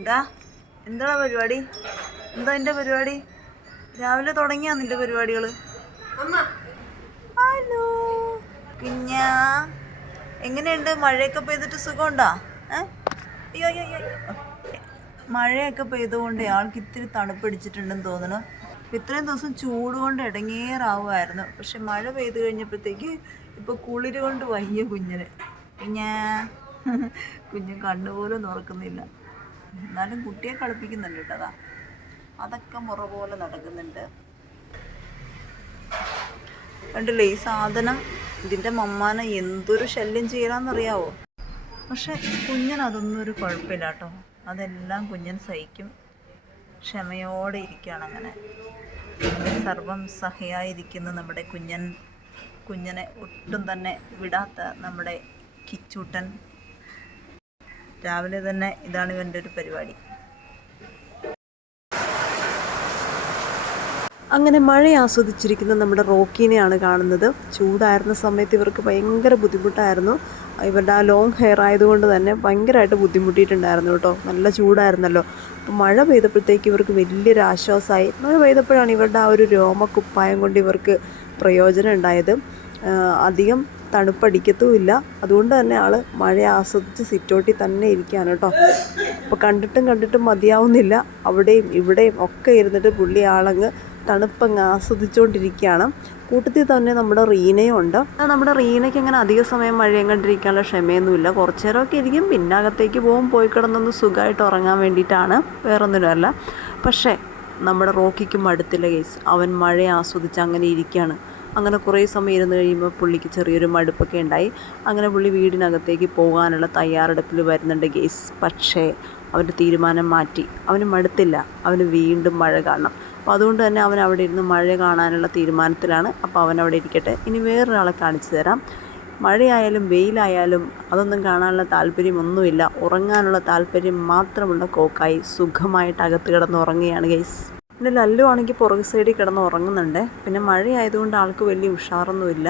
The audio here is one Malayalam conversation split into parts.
എന്താ എന്താ പരിപാടി? എന്താ എന്റെ പരിപാടി? രാവിലെ തുടങ്ങിയാ നിന്റെ പരിപാടികൾ ഹലോ. കുഞ്ഞാ എങ്ങനെയുണ്ട്? മഴയൊക്കെ പെയ്തിട്ട് സുഖമുണ്ടാ? അയ്യോ അയ്യോ അയ്യോ അയ്യോ. മഴയൊക്കെ പെയ്തുകൊണ്ട് ആൾക്ക് ഇത്തിരി തണുപ്പടിച്ചിട്ടുണ്ടെന്ന് തോന്നുന്നു. ഇത്രയും ദിവസം ചൂട് കൊണ്ട് ഇടങ്ങേറാവുമായിരുന്നു. പക്ഷെ മഴ പെയ്ത് കഴിഞ്ഞപ്പോഴത്തേക്ക് ഇപ്പൊ കുളിര് കൊണ്ട് വയ്യ കുഞ്ഞിന്. പിന്നെ കുഞ്ഞ് കണ്ണുപോലും തുറക്കുന്നില്ല. എന്നാലും കുട്ടിയെ കളിപ്പിക്കുന്നുണ്ട് കേട്ടതാ അതൊക്കെ മുറ പോലെ നടക്കുന്നുണ്ട്. കണ്ടില്ലേ ഈ സാധനം? ഇതിന്റെ മമ്മാനെ എന്തൊരു ശല്യം ചെയ്യലാന്നറിയാവോ? പക്ഷെ കുഞ്ഞൻ അതൊന്നും ഒരു കുഴപ്പമില്ല കേട്ടോ. അതെല്ലാം കുഞ്ഞൻ സഹിക്കും. ക്ഷമയോടെ ഇരിക്കുകയാണ് അങ്ങനെ. സർവം സഹയായിരിക്കുന്ന നമ്മുടെ കുഞ്ഞൻ. കുഞ്ഞനെ ഒട്ടും തന്നെ വിടാത്ത നമ്മുടെ കിച്ചൂട്ടൻ. രാവിലെ തന്നെ ഇതാണ് ഇവന്റെ ഒരു പരിപാടി. അങ്ങനെ മഴ ആസ്വദിച്ചിരിക്കുന്ന നമ്മുടെ റോക്കീനെയാണ് കാണുന്നത്. ചൂടായിരുന്ന സമയത്ത് ഇവർക്ക് ഭയങ്കര ബുദ്ധിമുട്ടായിരുന്നു. ഇവരുടെ ആ ലോങ് ഹെയർ ആയതുകൊണ്ട് തന്നെ ഭയങ്കരമായിട്ട് ബുദ്ധിമുട്ടിയിട്ടുണ്ടായിരുന്നു കേട്ടോ. നല്ല ചൂടായിരുന്നല്ലോ. അപ്പോൾ മഴ പെയ്തപ്പോഴത്തേക്ക് ഇവർക്ക് വലിയൊരു ആശ്വാസമായി. മഴ പെയ്തപ്പോഴാണ് ഇവരുടെ ആ ഒരു രോമക്കുപ്പായം കൊണ്ട് ഇവർക്ക് പ്രയോജനം ഉണ്ടായത്. അധികം തണുപ്പടിക്കത്തുമില്ല. അതുകൊണ്ട് തന്നെ ആൾ മഴ ആസ്വദിച്ച് സിറ്റോട്ടിൽ തന്നെ ഇരിക്കുകയാണ് കേട്ടോ. അപ്പോൾ കണ്ടിട്ടും കണ്ടിട്ടും മതിയാവുന്നില്ല. അവിടെയും ഇവിടെയും ഒക്കെ ഇരുന്നിട്ട് പുള്ളി ആളങ്ങ് തണുപ്പങ്ങ് ആസ്വദിച്ചുകൊണ്ടിരിക്കുകയാണ് കൂട്ടത്തിൽ തന്നെ നമ്മുടെ റീനയും ഉണ്ട്. നമ്മുടെ റീനയ്ക്ക് അങ്ങനെ അധിക സമയം മഴയും കണ്ടിരിക്കാനുള്ള ക്ഷമയൊന്നുമില്ല. കുറച്ചു നേരമൊക്കെ ഇരിക്കും. പിന്നെ അകത്തേക്ക് പോകും. പോയി കിടന്നൊന്ന് സുഖമായിട്ട് ഉറങ്ങാൻ വേണ്ടിയിട്ടാണ്. വേറൊന്നിനുമല്ല. പക്ഷേ നമ്മുടെ റോക്കിക്കും അടുത്തില്ല കേസ് അവൻ മഴയെ ആസ്വദിച്ച് അങ്ങനെ ഇരിക്കുകയാണ്. അങ്ങനെ കുറേ സമയം ഇരുന്ന് കഴിയുമ്പോൾ പുള്ളിക്ക് ചെറിയൊരു മടുപ്പൊക്കെ ഉണ്ടായി. അങ്ങനെ പുള്ളി വീടിനകത്തേക്ക് പോകാനുള്ള തയ്യാറെടുപ്പിൽ വരുന്നുണ്ട് ഗേസ് പക്ഷേ അവന്റെ തീരുമാനം മാറ്റി. അവന് മടുത്തില്ല. അവന് വീണ്ടും മഴ കാണണം. അപ്പോൾ അതുകൊണ്ട് തന്നെ അവൻ അവിടെ ഇരുന്ന് മഴ കാണാനുള്ള തീരുമാനത്തിലാണ്. അപ്പോൾ അവൻ അവിടെ ഇരിക്കട്ടെ. ഇനി വേറൊരാളെ കാണിച്ചു തരാം. മഴയായാലും വെയിലായാലും അതൊന്നും കാണാനുള്ള താല്പര്യമൊന്നുമില്ല ഉറങ്ങാനുള്ള താല്പര്യം മാത്രമുള്ള കോക്കായി സുഖമായിട്ട് അകത്ത് കിടന്ന് ഉറങ്ങുകയാണ് ഗൈസ് പിന്നെ ലല്ലു ആണെങ്കിൽ പുറകു സൈഡിൽ കിടന്ന് ഉറങ്ങുന്നുണ്ട്. പിന്നെ മഴയായതുകൊണ്ട് ആൾക്ക് വലിയ ഉഷാറൊന്നുമില്ല.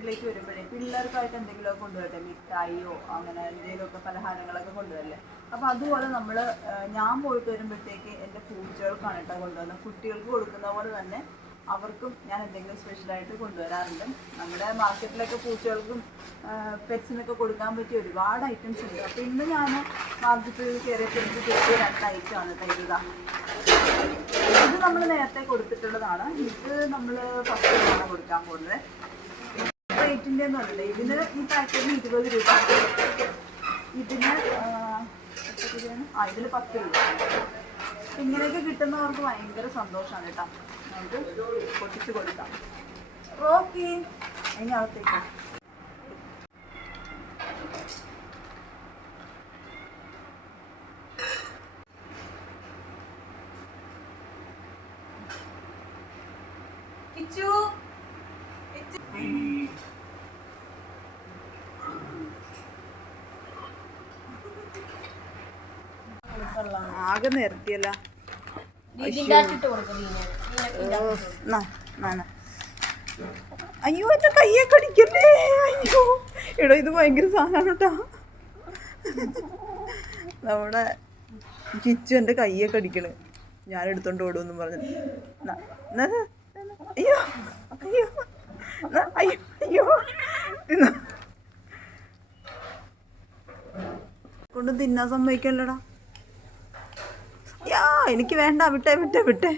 വീട്ടിലേക്ക് വരുമ്പോഴേ പിള്ളേർക്കായിട്ട് എന്തെങ്കിലുമൊക്കെ കൊണ്ടുവരട്ടെ? മിഠായിയോ അങ്ങനെ എന്തെങ്കിലുമൊക്കെ പലഹാരങ്ങളൊക്കെ കൊണ്ടുവരില്ലേ? അപ്പൊ അതുപോലെ നമ്മൾ ഞാൻ പോയിട്ട് വരുമ്പോഴത്തേക്ക് എന്റെ പൂച്ചകൾക്കാണ് കേട്ടോ കൊണ്ടുവന്നത് കുട്ടികൾക്ക് കൊടുക്കുന്ന പോലെ തന്നെ അവർക്കും ഞാൻ എന്തെങ്കിലും സ്പെഷ്യലായിട്ട് കൊണ്ടുവരാറുണ്ട്. നമ്മുടെ മാർക്കറ്റിലൊക്കെ പൂച്ചകൾക്കും പെറ്റ്സിനൊക്കെ കൊടുക്കാൻ പറ്റിയ ഒരുപാട് ഐറ്റംസ് ഉണ്ട്. അപ്പോൾ ഇന്ന് ഞാൻ മാർക്കറ്റിൽ കയറിയപ്പോൾ എനിക്ക് കിട്ടിയ ഐറ്റമാണ് കേട്ടോ ഇതാ ഇത്. നമ്മൾ നേരത്തെ കൊടുത്തിട്ടുള്ളതാണ്. ഇത് നമ്മൾ ഫസ്റ്റ് കൊടുക്കാൻ പോകുന്നത്. റേറ്റിന്റെ ഒന്നുമല്ല ഇതിന് ഈ പാക്കറ്റിന് ഇരുപത് രൂപ. ഇതിന് ആ, ഇതിന് പത്ത് രൂപ. ഇങ്ങനെയൊക്കെ കിട്ടുന്നവർക്ക് ഭയങ്കര സന്തോഷമാണ് കേട്ടോ. നമുക്ക് പൊട്ടിച്ച് കൊടുക്കാം. ഓക്കെ ഇനി അകത്തേക്ക്. കിച്ചു. ആകെ നിരത്തിയല്ല. അയ്യോ. എന്റെ കയ്യെ കടിക്കല്ലേ അയ്യോ. എടോ ഇത് ഭയങ്കര സാധനമാണ് കേട്ടാ. നമ്മുടെ ചിച്ചു എന്റെ കയ്യെ കടിക്കണ് ഞാൻ എടുത്തോണ്ട് ഓടുമെന്നും പറഞ്ഞു. അയ്യോ അയ്യോ അയ്യോ അയ്യോ. കൊണ്ട് തിന്നാൻ സമ്മതിക്കല്ലടാ. യാ എനിക്ക് വേണ്ട വിട്ടേ വിട്ടേ വിട്ടേ.